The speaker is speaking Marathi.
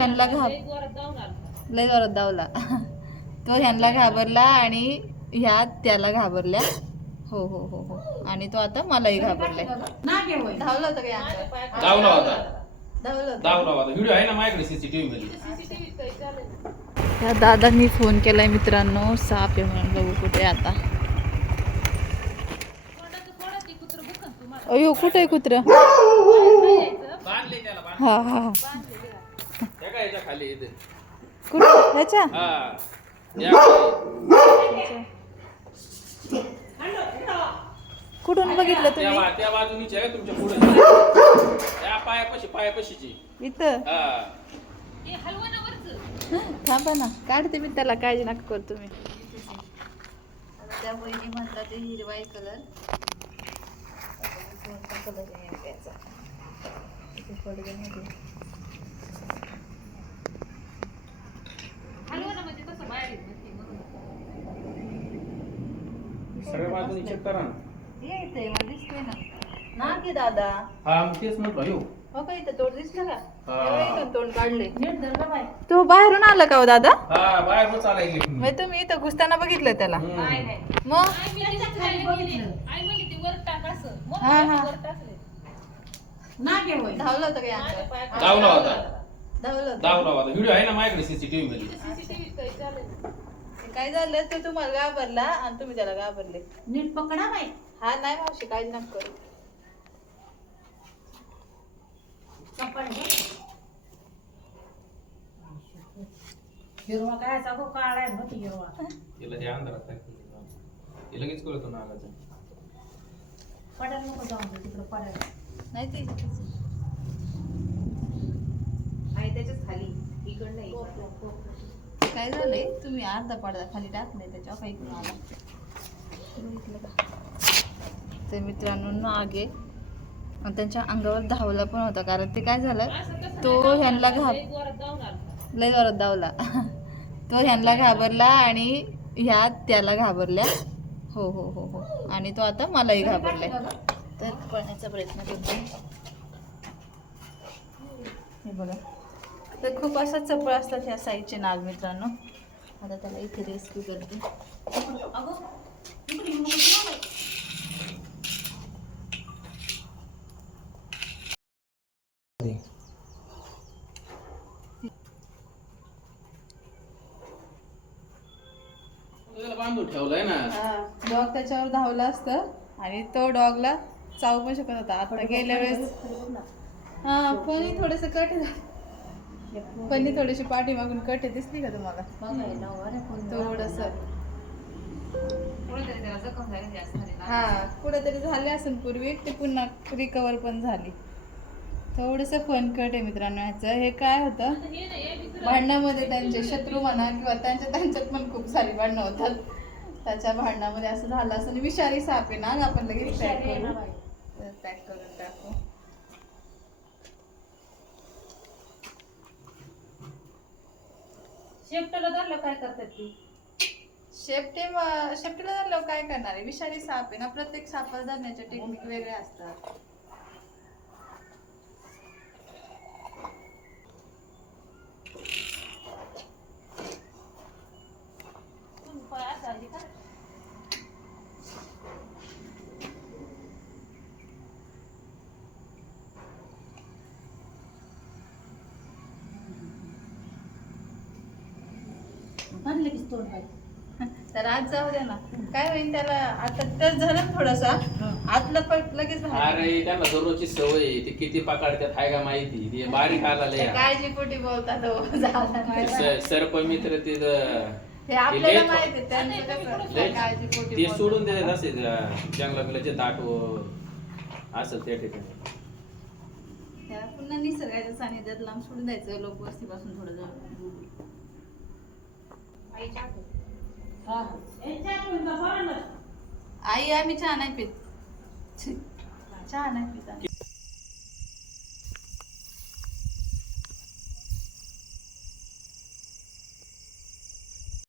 ह्यांना लय जोरात धावला तो ह्यांना घाबरला आणि ह्या त्याला घाबरल्या. हो हो हो हो. आणि तो आता मलाही घाबरलाय. धावला होता काय अंगावर? धावला होता. धावला होता. व्हिडिओ आहे ना माझ्याकडे सीसीटीव्ही मध्ये. त्या दादांनी फोन केलाय मित्रांनो, साप आहे म्हणून. बघू कुठे आता. अयो कुठे आहे कुत्र? बांधले त्याला हा हा हा. त्या काय याच्या खाली इथे. कुठे ह्याच्या? हा. या खाली. कुठून बघितलं तुम्ही? त्या बाजूनीची आहे तुमच्या पुढे. त्या पायापाशीची. इथं हा. थांबा ना, काढते मी त्याला, काळजी नका करू तुम्ही. त्या बहिणी म्हणतात ते हिरवाई कलर. कोणता कलर आहे याचा? इथे पडद्यामध्ये. सगळ्या बाजूनी चेक करा ना. ये इथे मला दिसतोय ना. ना की दादा. हा मग तेच म्हटलं येऊ. हो का, इथं तोंड दिसलं का? हा. इथून तोंड काढले. तो बाहेरून आला का हो दादा? हा बाहेर चालायली. मग तुम्ही इथं घुसताना बघितलं त्याला? मग हा हा. धावला होता काय अंगावर? धावला होता. धावला होता. व्हिडिओ आहे ना माझ्याकडे सीसीटीव्ही मध्ये. काय झालं ते तुम्हाला घाबरला आणि तुम्ही त्याला घाबरले. नीट पकडा बाई. हा नाही मावशी, काळजी नका करू. हिरवा काय असा गो काळा आहे होती हिरवा. तिला ते अंधारात टाकलं. ते लगेच कळतो नागाचं. पडायला नको जाऊन तिकडे पडायला. नाही ते आहे त्याच्याच खाली इकडं नाही. काय झालंय, तुम्ही अर्धा पडदा खाली टाकलाय त्याच्यावर काही करून आला. बघितलं का? ते मित्रांनो नागे आणि त्यांच्या अंगावर धावला पण होता. कारण ते काय झालं, तो ह्यांना लय जोरात धावला तो ह्यांना घाबरला आणि ह्या त्याला घाबरल्या. हो हो हो हो. आणि तो आता मलाही घाबरलाय. तर पळण्याचा प्रयत्न करतो. हे बघा, तर खूप असा चपळ असतात ह्या साईजचे नाग मित्रांनो. आता त्याला इथे रेस्क्यू करते. बांधून ठेवलंय ना. डॉग त्याच्यावर धावला असतं आणि तो डॉगला चावू पण शकत होता. आता गेल्या वेळेस हा फणी थोडस कट फणी थोडीशी पाठी मागून कट दिसली का तुम्हाला? थोडस हा कुठेतरी झाले असेल पूर्वी, ते पुन्हा रिकवर पण झाली. थोडस फन कट आहे मित्रांनो ह्याचं. हे काय होतं, भांडणामध्ये त्यांचे शत्रू म्हणा किंवा त्यांच्यात पण खूप सारी भांडणं होतात. त्याच्या भांडणामध्ये असं झालं असं. विषारी साप आहे ना, आपण लगेच पॅक करून टाकू. शेपटाला धरलं काय करतात ती? शेपटीला धरल्यावर काय करणार आहे? विषारी साप आहे ना, प्रत्येक सापाला धरण्याचे टेक्निक वेगळे असतात. तर आज जाऊ द्या ना, काय होईल त्याला. आता तर झालं थोडासा आतलं पण लगेच अरे त्यांना दररोजची सवय आहे. ते किती पकडतात हाय का माहिती. ते बारीक आला काळजी पोटी बोलतात हो. सर्प मित्र ते हे आपल्याला माहिती आहे त्यांचं कसं काळजी पोटी ते सोडून देतात असे जंगला बिलाचे दाट असं त्या ठिकाणी. पुन्हा निसर्गाच्या सानिध्यात लांब सोडून द्यायचं. लोक वस्तीपासून थोडं जाऊन. आई आम्ही चहा नाही पित. चहा नाही पित.